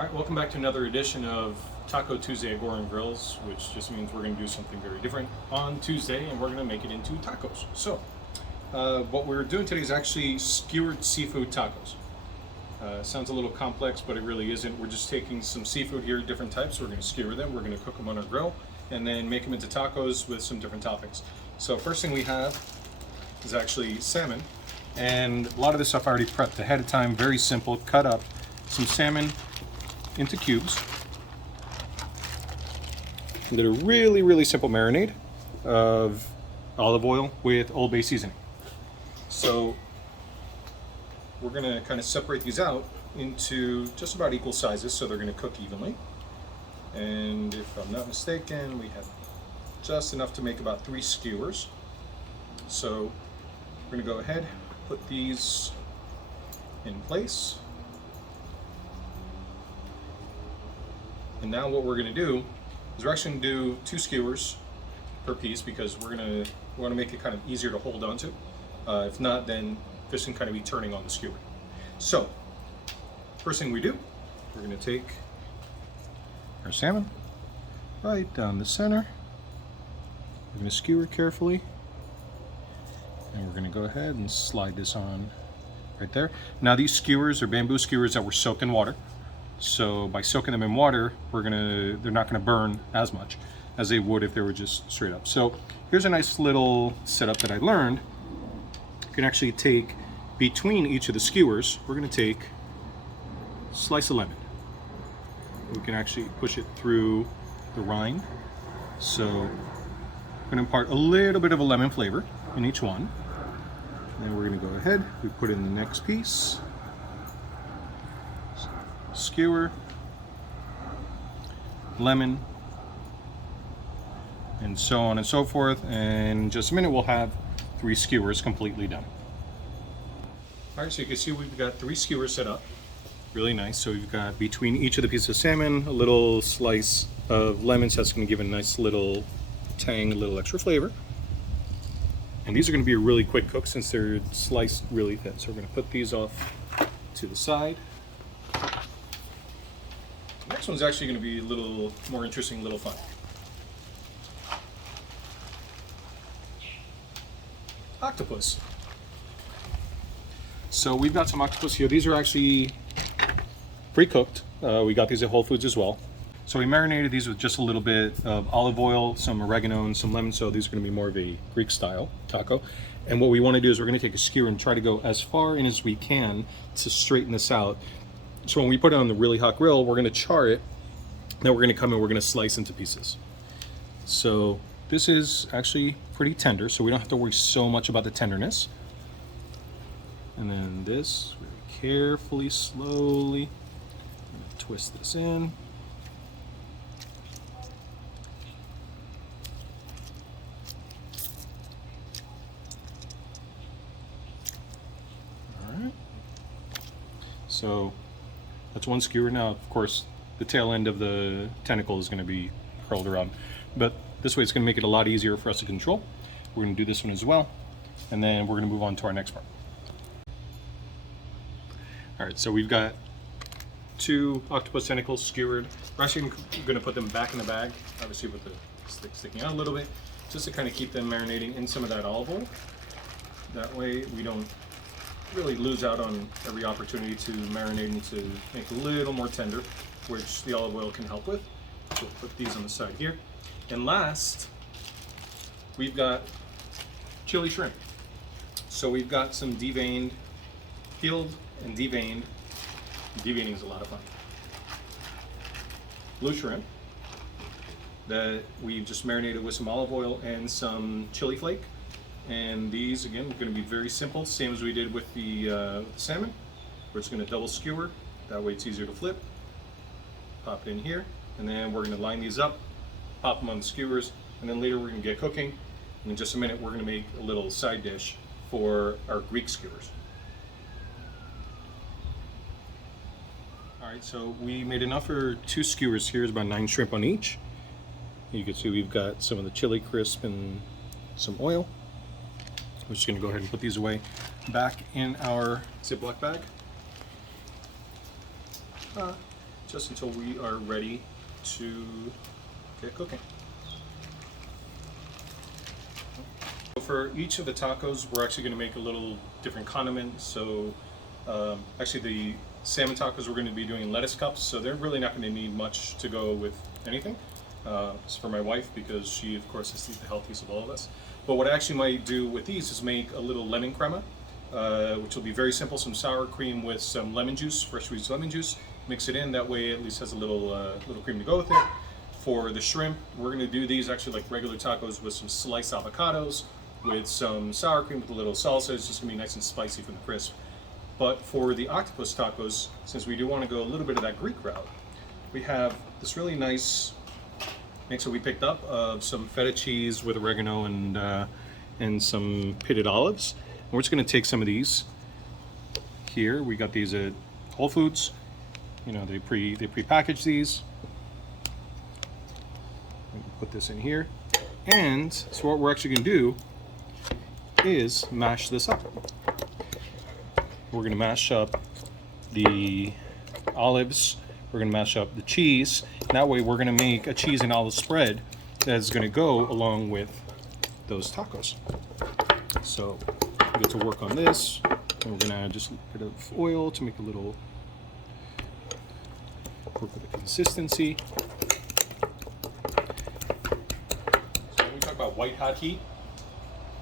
All right, welcome back to another edition of Taco Tuesday at Gorin Grills, which just means we're going to do something very different on Tuesday, and we're going to make it into tacos. So, what we're doing today is actually skewered seafood tacos. Sounds a little complex, but it really isn't. We're just taking some seafood here, different types. We're going to skewer them. We're going to cook them on our grill, and then make them into tacos with some different toppings. So, first thing we have is actually salmon, and a lot of this stuff I already prepped ahead of time. Very simple. Cut up some salmon into cubes. And did a really simple marinade of olive oil with Old Bay seasoning. So we're gonna kind of separate these out into just about equal sizes so they're gonna cook evenly. And if I'm not mistaken, we have just enough to make about 3 skewers. So we're gonna go ahead, put these in place. And now what we're going to do is we're actually going to do 2 skewers per piece because we want to make it kind of easier to hold on to. If not, then fish can kind of be turning on the skewer. So first thing we do, we're going to take our salmon right down the center. We're going to skewer carefully, and we're going to go ahead and slide this on right there. Now these skewers are bamboo skewers that were soaked in water. So by soaking them in water, they're not gonna burn as much as they would if they were just straight up. So here's a nice little setup that I learned. You can actually take between each of the skewers, we're gonna take a slice of lemon. We can actually push it through the rind. So I'm gonna impart a little bit of a lemon flavor in each one. And then we're gonna go ahead, we put in the next piece. Skewer, lemon, and so on and so forth. And in just a minute we'll have 3 skewers completely done. All right, so you can see we've got 3 skewers set up. Really nice. So we've got between each of the pieces of salmon a little slice of lemon, so that's going to give a nice little tang, a little extra flavor. And these are going to be a really quick cook since they're sliced really thin. So we're going to put these off to the side. Next one's actually going to be a little more interesting, a little fun. Octopus. So we've got some octopus here. These are actually pre-cooked. We got these at Whole Foods as well. So we marinated these with just a little bit of olive oil, some oregano, and some lemon. So these are going to be more of a Greek style taco. And what we want to do is we're going to take a skewer and try to go as far in as we can to straighten this out. So when we put it on the really hot grill, we're going to char it. Then we're going to come and we're going to slice into pieces. So this is actually pretty tender, so we don't have to worry so much about the tenderness. And then this, very carefully, slowly, I'm going to twist this in. All right. So that's 1 skewer. Now, of course, the tail end of the tentacle is going to be curled around, but this way it's going to make it a lot easier for us to control. We're going to do this one as well, and then we're going to move on to our next part. All right, so we've got 2 octopus tentacles skewered. We're actually going to put them back in the bag, obviously with the stick sticking out a little bit, just to kind of keep them marinating in some of that olive oil. That way we don't really lose out on every opportunity to marinate and to make a little more tender, which the olive oil can help with. So we'll put these on the side here. And last, we've got chili shrimp. So we've got some deveined, peeled and deveined. Deveining is a lot of fun. Blue shrimp that we've just marinated with some olive oil and some chili flake. And these, again, are going to be very simple, same as we did with the salmon. We're just going to double skewer, that way it's easier to flip. Pop it in here, and then we're going to line these up, pop them on the skewers, and then later we're going to get cooking. And in just a minute, we're going to make a little side dish for our Greek skewers. All right, so we made enough for 2 skewers here. It's about 9 shrimp on each. You can see we've got some of the chili crisp and some oil. We're just going to go ahead and put these away back in our Ziploc bag. just until we are ready to get cooking. For each of the tacos, we're actually going to make a little different condiment. So actually the salmon tacos we're going to be doing lettuce cups, so they're really not going to need much to go with anything. It's for my wife because she of course is the healthiest of all of us. But what I actually might do with these is make a little lemon crema, which will be very simple. Some sour cream with some lemon juice, fresh squeezed lemon juice. Mix it in, that way it at least has a little cream to go with it. For the shrimp, we're going to do these actually like regular tacos with some sliced avocados, with some sour cream with a little salsa. It's just going to be nice and spicy from the crisp. But for the octopus tacos, since we do want to go a little bit of that Greek route, we have this really nice mix that we picked up of some feta cheese with oregano and some pitted olives. And we're just going to take some of these here. We got these at Whole Foods. You know, they pre-package these. Put this in here. And so what we're actually going to do is mash this up. We're going to mash up the olives. We're going to mash up the cheese. And that way we're going to make a cheese and olive spread that's going to go along with those tacos. So we get to work on this. And we're going to add just a bit of oil to make a little work with the consistency. So when we talk about white hot heat,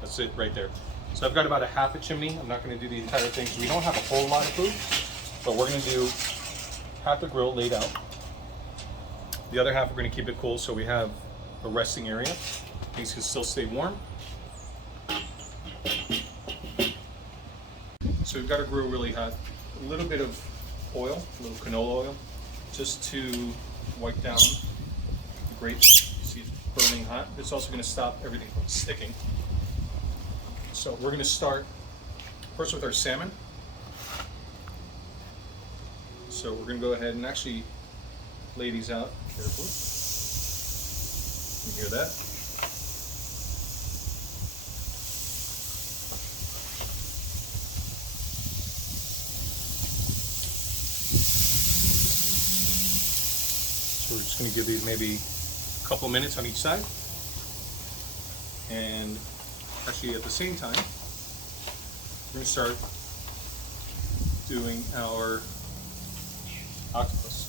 that's it right there. So I've got about a half a chimney. I'm not going to do the entire thing because we don't have a whole lot of food, but we're going to do half the grill laid out. The other half we're going to keep it cool so we have a resting area. Things can still stay warm. So we've got our grill really hot. A little bit of oil, a little canola oil, just to wipe down the grapes. You see it's burning hot. It's also going to stop everything from sticking. So we're going to start first with our salmon. So we're going to go ahead and actually lay these out carefully. You can hear that. So we're just going to give these maybe a couple minutes on each side. And actually at the same time, we're going to start doing our octopus.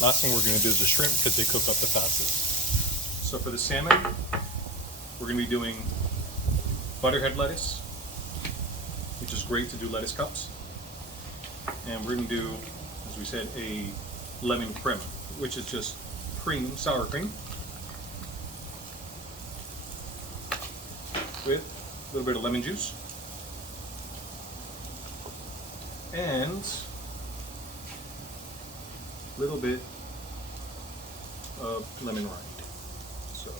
Last thing we're going to do is the shrimp because they cook up the fastest. So for the salmon, we're going to be doing butterhead lettuce, which is great to do lettuce cups. And we're going to do, as we said, a lemon crema, which is just cream, sour cream, with a little bit of lemon juice and a little bit of lemon rind. So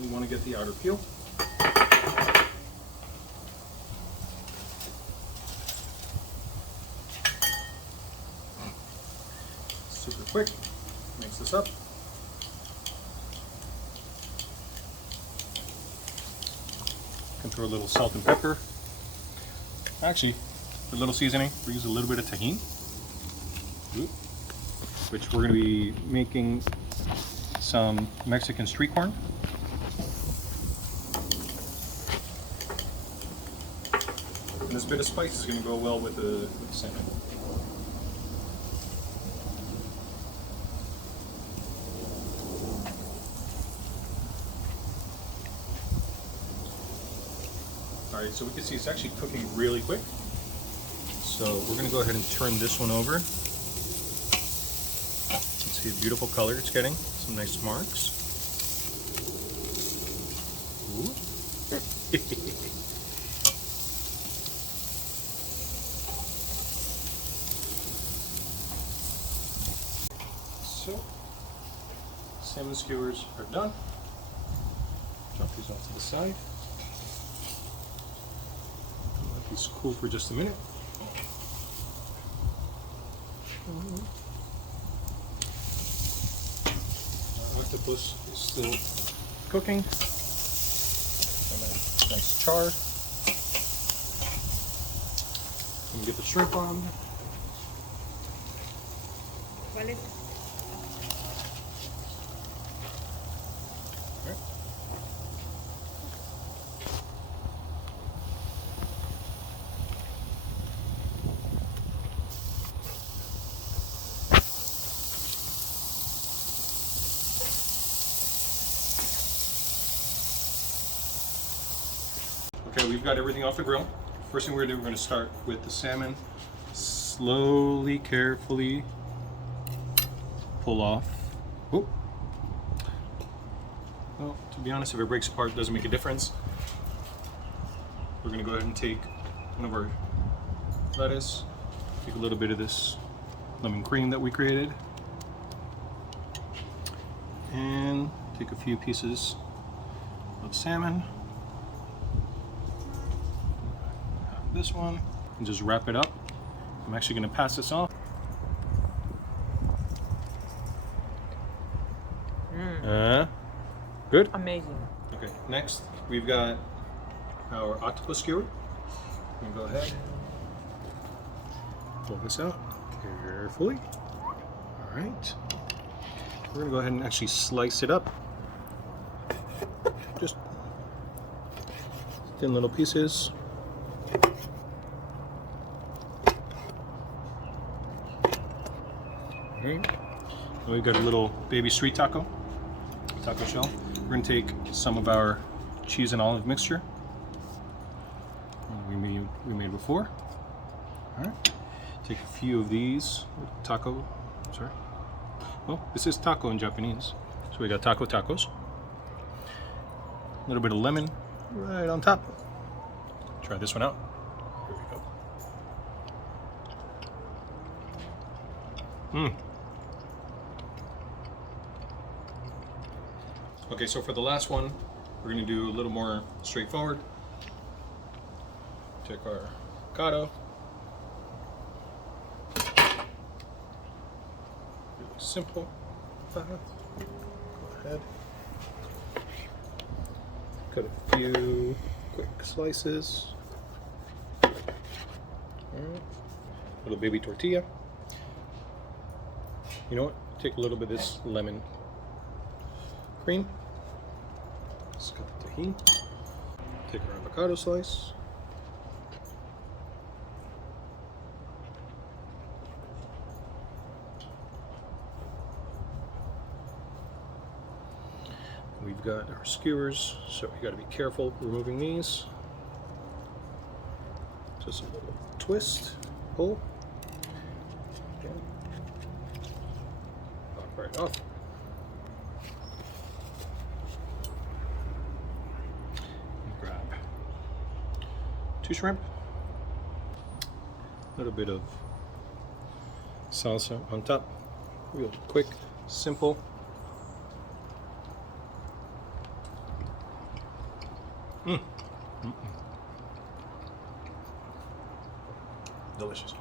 we want to get the outer peel. Super quick. Mix this up. Can throw a little salt and pepper. Actually, a little seasoning. We use a little bit of tahini, which we're going to be making some Mexican street corn. And this bit of spice is going to go well with the salmon. Alright, so we can see it's actually cooking really quick. So we're going to go ahead and turn this one over. Let's see the beautiful color it's getting. Some nice marks. Ooh. So, salmon skewers are done. Drop these off to the side. Let these cool for just a minute. Our octopus is still cooking. And then nice char. And get the shrimp on. ¿Cuál es? Alright. Okay, we've got everything off the grill. First thing we're going to do, we're going to start with the salmon. Slowly, carefully pull off. Oop. Well, to be honest, if it breaks apart, it doesn't make a difference. We're going to go ahead and take one of our lettuce, take a little bit of this lemon cream that we created, and take a few pieces of salmon. This one, and just wrap it up. I'm actually going to pass this off. Good? Amazing. Okay, next we've got our octopus skewer. I'm going to go ahead, pull this out carefully. All right. We're going to go ahead and actually slice it up. Just thin little pieces. Okay. We've got a little baby street taco shell. We're going to take some of our cheese and olive mixture we made before. All right. Take a few of these taco. Sorry. Oh, this is taco in Japanese. So we got tacos. A little bit of lemon right on top. Try this one out. Here we go. Okay, so for the last one, we're going to do a little more straightforward. Take our avocado. Really simple. Go ahead. Cut a few quick slices. Alright. Little baby tortilla. You know what? Take a little bit of this lemon cream. Let's cut the tahini. Take our avocado slice. We've got our skewers, so we got to be careful removing these. Just a little twist, pull. Okay. Pop right off. Grab 2 shrimp. A little bit of salsa on top. Real quick, simple. Delicious.